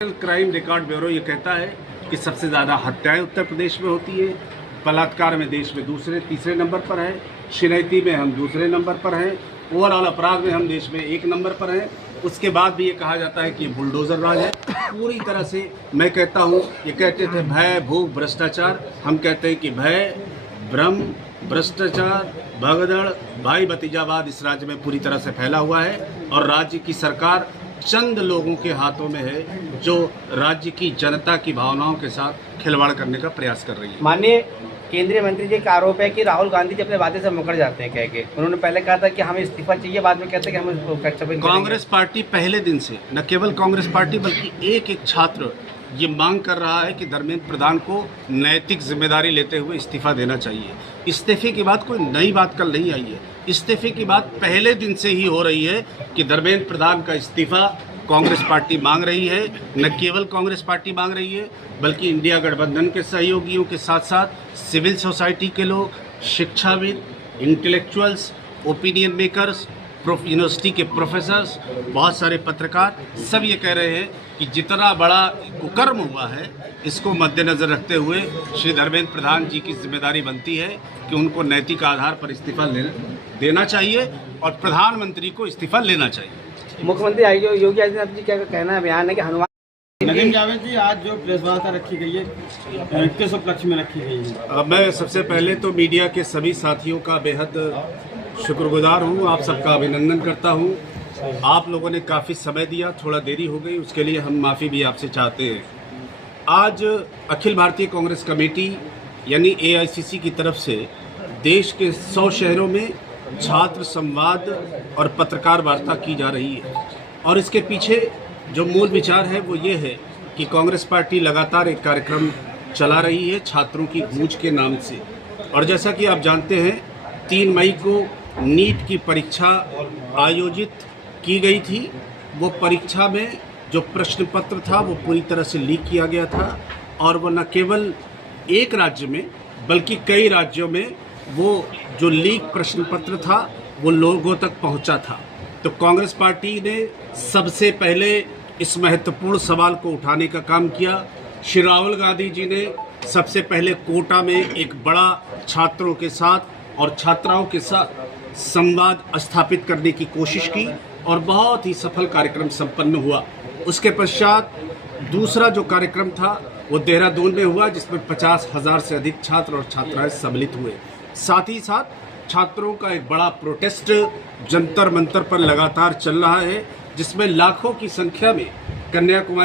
Crime record bureau ये कहता है कि सबसे ज़्यादा हत्याएं उत्तर प्रदेश में होती है। बलात्कार में देश में तीसरे नंबर पर है। शिनायती में हम दूसरे नंबर पर हैं। ओवरऑल अपराध में हम देश में 1 नंबर पर हैं। उसके बाद भी ये कहा जाता है कि बुलडोज़र राज है। पूरी तरह से मैं कहता हूँ, ये कहते थे भय भूख भ्रष्टाचार, हम कहते हैं कि भय भ्रम भ्रष्टाचार भगदड़ भाई भतीजावाद इस राज्य में पूरी तरह से फैला हुआ है और राज्य की सरकार चंद लोगों के हाथों में है जो राज्य की जनता की भावनाओं के साथ खिलवाड़ करने का प्रयास कर रही है। माननीय केंद्रीय मंत्री जी का आरोप है कि राहुल गांधी जी अपने वादे से मुकर जाते हैं कह के। उन्होंने पहले कहा था कि हमें इस्तीफा चाहिए, बाद में कहते हैं कि हम कांग्रेस पार्टी पहले दिन से, न केवल कांग्रेस पार्टी बल्कि एक छात्र ये मांग कर रहा है कि धर्मेंद्र प्रधान को नैतिक जिम्मेदारी लेते हुए इस्तीफा देना चाहिए। इस्तीफे की बात कोई नई बात कल नहीं आई है। इस्तीफे की बात पहले दिन से ही हो रही है कि धर्मेंद्र प्रधान का इस्तीफा कांग्रेस पार्टी मांग रही है। न केवल कांग्रेस पार्टी मांग रही है बल्कि इंडिया गठबंधन के सहयोगियों के साथ साथ सिविल सोसाइटी के लोग, शिक्षाविद, इंटेलेक्चुअल्स, ओपिनियन मेकर्स, यूनिवर्सिटी के प्रोफेसर्स, बहुत सारे पत्रकार सब ये कह रहे हैं कि जितना बड़ा कुकर्म हुआ है इसको मद्देनज़र रखते हुए श्री धर्मेंद्र प्रधान जी की जिम्मेदारी बनती है कि उनको नैतिक आधार पर इस्तीफा देना चाहिए और प्रधानमंत्री को इस्तीफा लेना चाहिए। मुख्यमंत्री योगी आदित्यनाथ जी का कहना बयान है कि हनुमान नदीम जावेद जी, आज जो प्रेस वार्ता रखी गई है किस उपलक्ष्य में रखी गई है? मैं सबसे पहले तो मीडिया के सभी साथियों का बेहद शुक्रगुजार हूँ, आप सबका अभिनंदन करता हूँ। आप लोगों ने काफ़ी समय दिया, थोड़ा देरी हो गई, उसके लिए हम माफ़ी भी आपसे चाहते हैं। आज अखिल भारतीय कांग्रेस कमेटी यानी AICC की तरफ से देश के 100 शहरों में छात्र संवाद और पत्रकार वार्ता की जा रही है और इसके पीछे जो मूल विचार है वो ये है कि कांग्रेस पार्टी लगातार एक कार्यक्रम चला रही है छात्रों की गूंज के नाम से। और जैसा कि आप जानते हैं 3 मई को नीट की परीक्षा आयोजित की गई थी। वो परीक्षा में जो प्रश्न पत्र था वो पूरी तरह से लीक किया गया था और वो न केवल एक राज्य में बल्कि कई राज्यों में वो जो लीक प्रश्न पत्र था वो लोगों तक पहुंचा था। तो कांग्रेस पार्टी ने सबसे पहले इस महत्वपूर्ण सवाल को उठाने का काम किया। श्री राहुल गांधी जी ने सबसे पहले कोटा में एक बड़ा छात्रों के साथ और छात्राओं के साथ संवाद स्थापित करने की कोशिश की और बहुत ही सफल कार्यक्रम संपन्न हुआ। उसके पश्चात दूसरा जो कार्यक्रम था वो देहरादून में हुआ जिसमें 50,000 से अधिक छात्र और छात्राएं सम्मिलित हुए। साथ ही साथ छात्रों का एक बड़ा प्रोटेस्ट जंतर मंतर पर लगातार चल रहा है जिसमें लाखों की संख्या में कन्याकुमारी